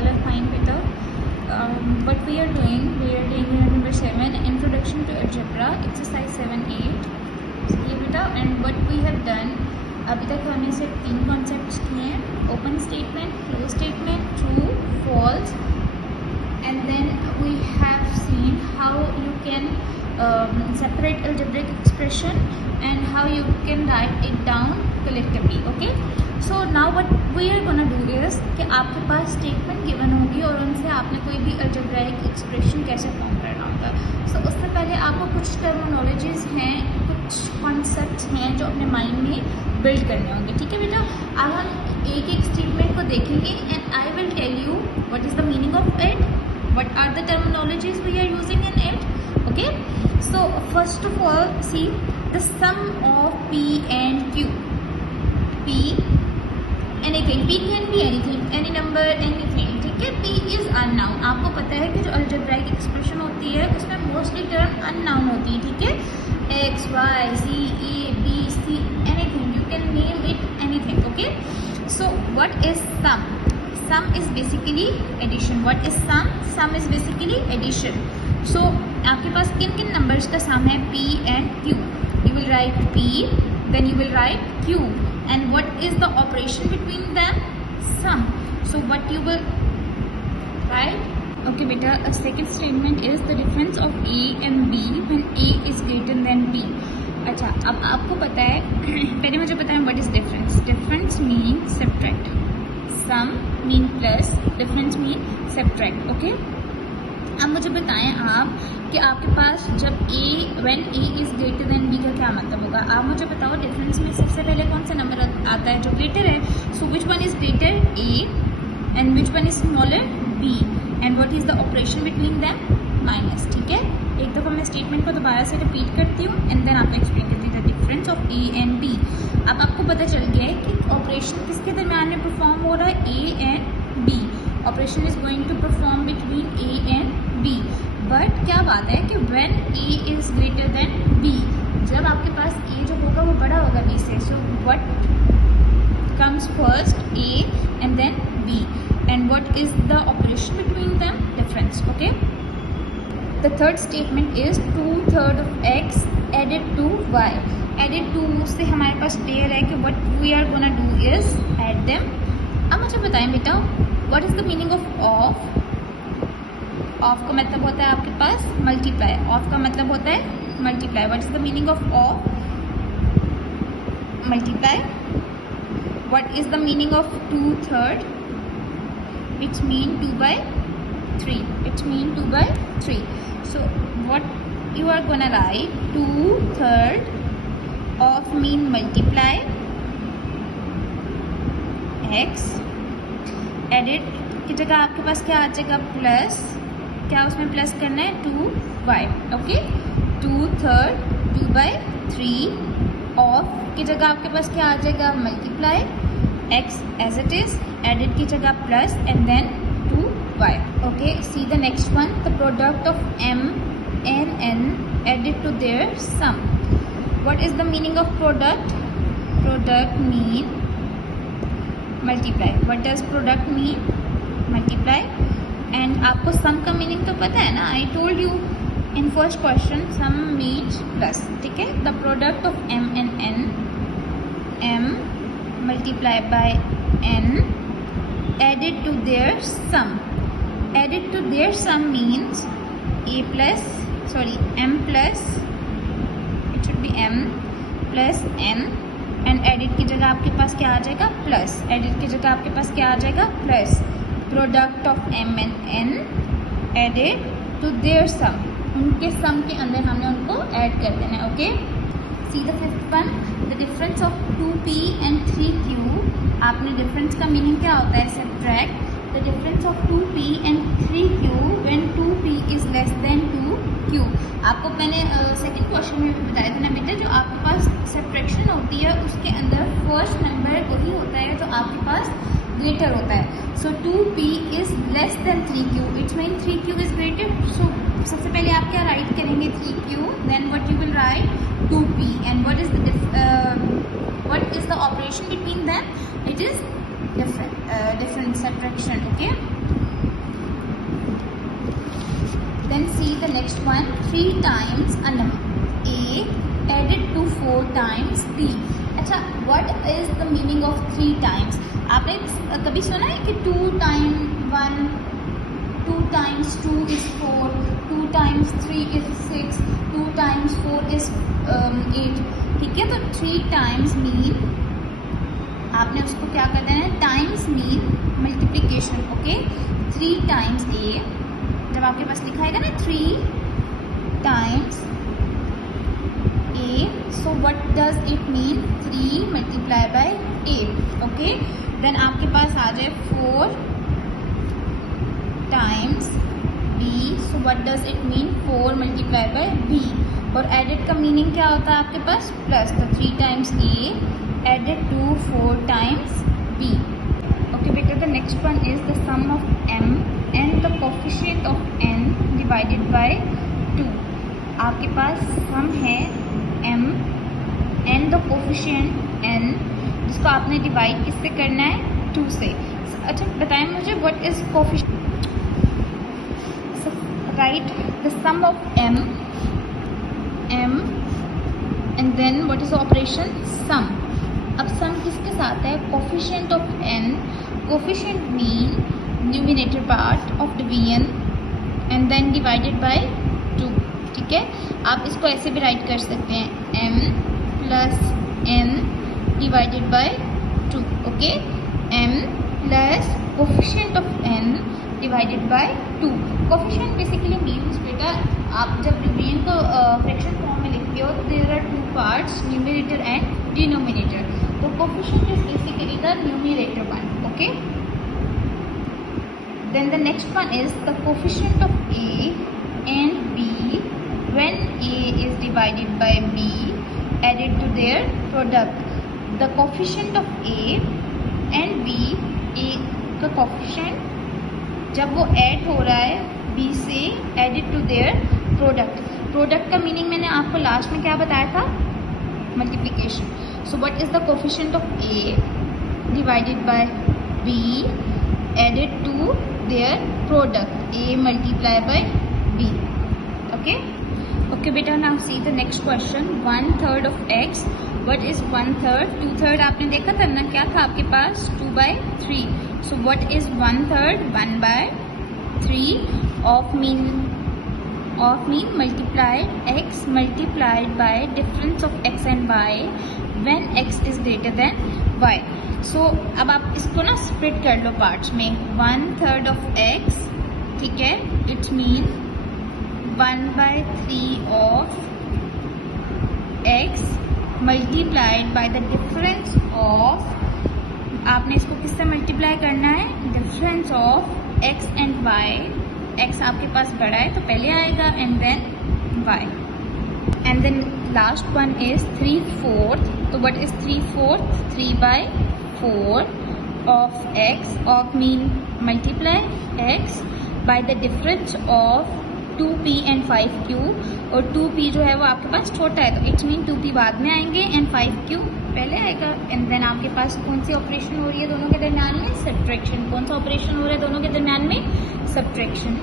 all are fine beta. What we are doing here number 7, introduction to algebra, exercise 7-8. ये बेटा, and what we have done, अभी तक हमने सिर्फ 3 concepts किए हैं, open statement, close statement, true, false, and then we have seen how you can separate algebraic expression and how you can write it down collectively. Okay, so now what we are gonna do is कि आपके पास statement given होगी और उनसे आपने कोई भी algebraic expression कैसे form करना होगा. So उससे पहले आपको कुछ टर्मिनोलॉजीज हैं, कुछ कॉन्सेप्ट्स हैं जो अपने माइंड में बिल्ड करने होंगे. ठीक है बेटा, अब हम एक एक स्टेटमेंट को देखेंगे and I will tell you what is the meaning of it, what are the terminologies we are using in it. Okay, so first of all, see the sum of p and q. P, anything, p can be anything, any number, anything. ठीक है, p is unknown. आपको पता है कि जो algebraic expression होती है उसमें mostly term unknown होती है. ठीक है, x, y, z, a, b, c, anything, you can name it anything. Okay, so what is sum? Sum is basically addition. What is sum? Sum is basically addition. So आपके पास किन किन numbers का सम है? P and Q. You will write P, then you will write Q. And what is the operation between them? Sum. So what you will write? Okay beta, a second statement is the difference of A and B when A is greater than B. अच्छा, अब आपको पता है, पहले मुझे पता है what is difference. Difference means subtract. Sum mean plus, difference mean subtract. Okay, अब मुझे बताएं आप कि आपके पास जब a when a is greater than b का क्या मतलब होगा. आप मुझे बताओ डिफरेंस में सबसे पहले कौन सा नंबर आता है जो ग्रेटर है. So which one is greater? a and which one is smaller? b and what is the operation between them? Minus. ठीक है, एक दफ़ा मैं स्टेटमेंट को दोबारा से रिपीट करती हूँ एंड देन आपको एक्सप्लेन करती हूँ the difference of a and b. अब आपको पता चल गया है कि ऑपरेशन किसके दरमियान में परफॉर्म हो रहा है? a and b. Operation is going to perform between a and b. But क्या बात है कि when a is greater than b, जब आपके पास a जो होगा वो बड़ा होगा b से. So what comes first? a and then b. And what is the operation between them? Difference. Okay, the third statement is 2/3 of x added to y. Added to से हमारे पास क्लियर है कि what we are gonna do is add them. अब मुझे बताएं बेटा, what is the meaning of off? Off का मतलब होता है आपके पास multiply. Off का मतलब होता है multiply. What is the meaning of off? Multiply. What is the meaning of 2/3? Which mean 2/3. It mean 2/3. So what you are gonna write? 2/3 of mean multiply x, edit की जगह आपके पास क्या आ जाएगा? प्लस. क्या उसमें प्लस करना है? 2y. ओके, 2/3 2/3 ऑफ की जगह आपके पास क्या आ जाएगा? Multiply x as it is, एडिट की जगह plus and then 2y. Okay, see the next one, the product of m and n added to their sum. What is the meaning of product? Product mean multiply. What does product mean? Multiply. And आपको sum का meaning तो पता है ना? I told you in first question, sum means plus. ठीक है, the product of m and n, m multiplied by n added to their sum. Added to their sum means m plus, it should be m plus n and edit की जगह आपके पास क्या आ जाएगा? Plus. Edit की जगह आपके पास क्या आ जाएगा? Plus. Product of m and n added to their sum. उनके सम के अंदर हमने उनको ऐड कर देना है. Okay, see the fifth one, the difference of 2p and 3q. आपने डिफरेंस का मीनिंग क्या होता है? Subtract. The difference of 2p and 3q when 2p is less then 2q. आपको मैंने सेकंड क्वेश्चन में भी बताया था ना बेटा, जो आपके पास सब्ट्रैक्शन होती है उसके अंदर फर्स्ट नंबर वही होता है जो आपके पास ग्रेटर होता है. So 2p is less than 3q, it's mean 3q is greater. So सबसे पहले आप क्या राइट करेंगे? 3q, then what you will write? 2p. And what is the operation between them? It is different subtraction. Okay. Then see the next one, 3 times a number A added to 4 times B. अच्छा, what is the meaning of 3 times? आपने कभी सुना है कि 2 times 1, 2 times 2 is 4, 2 times 3 is 6, 2 times 4 is 8. ठीक है, तो 3 times mean आपने उसको क्या कर देना है, times mean multiplication. Okay, 3 times A, जब आपके पास लिखाएगा ना 3 times A, so what does it mean? 3 multiplied by 8. Okay, then आपके पास आ जाए 4 times B, so what does it mean? 4 multiplied by B. और एडेड का मीनिंग क्या होता है आपके पास? प्लस. तो 3 times A added to 4 times B. Okay बेटा, the next one is the sum of M and the coefficient of N divided by 2. आपके पास सम है M and the coefficient N, जिसको आपने डिवाइड किससे करना है? 2 से. अच्छा बताएं मुझे, what is coefficient? So write the sum of M and then what is the operation? Sum. अब सम किसके साथ है? Coefficient of n. Coefficient mean numerator part of division and then divided by 2. ठीक है, आप इसको ऐसे भी राइट कर सकते हैं, m plus n divided by 2. Okay, m plus coefficient of n divided by 2. Coefficient basically means बेटा, आप जब डिवीजन को फ्रैक्शन फॉर्म में लिखते हो तो there are 2 parts, numerator and denominator. तो coefficient is basically the numerator one. Okay, then the next one is the coefficient of A and B when A is divided by B added to their product. The coefficient of A and B, A का coefficient जब वो add हो रहा है B से, added to their product. Product का meaning मैंने आपको लास्ट में क्या बताया था? Multiplication. So what is the coefficient of A divided by B added to their product, A multiply by B. Okay okay बेटा, now see the next question. 1/3 of x. What is 1/3? 2/3 आपने देखा था ना, क्या था आपके पास? 2/3. So what is 1/3? 1/3 of mean multiplied x multiplied by difference of x and y when x is greater than y. So अब आप इसको ना स्प्लिट कर लो पार्ट्स में. 1/3 of x, ठीक है, it's mean 1/3 of x multiplied by the difference of, आपने इसको किससे मल्टीप्लाई करना है? Difference of x and y. x आपके पास बड़ा है तो पहले आएगा and then y. And then last one is 3/4. तो what is 3/4? 3/4 of x, of mean multiply x by the difference of 2p and 5q. और 2p जो है वो आपके पास छोटा है तो इट्स मीन 2p बाद में आएंगे एंड 5q पहले आएगा. एंड देन आपके पास कौन सी ऑपरेशन हो रही है दोनों के दरम्यान में? सब्ट्रैक्शन. कौन सा ऑपरेशन हो रहा है दोनों के दरम्यान में? सब्ट्रैक्शन.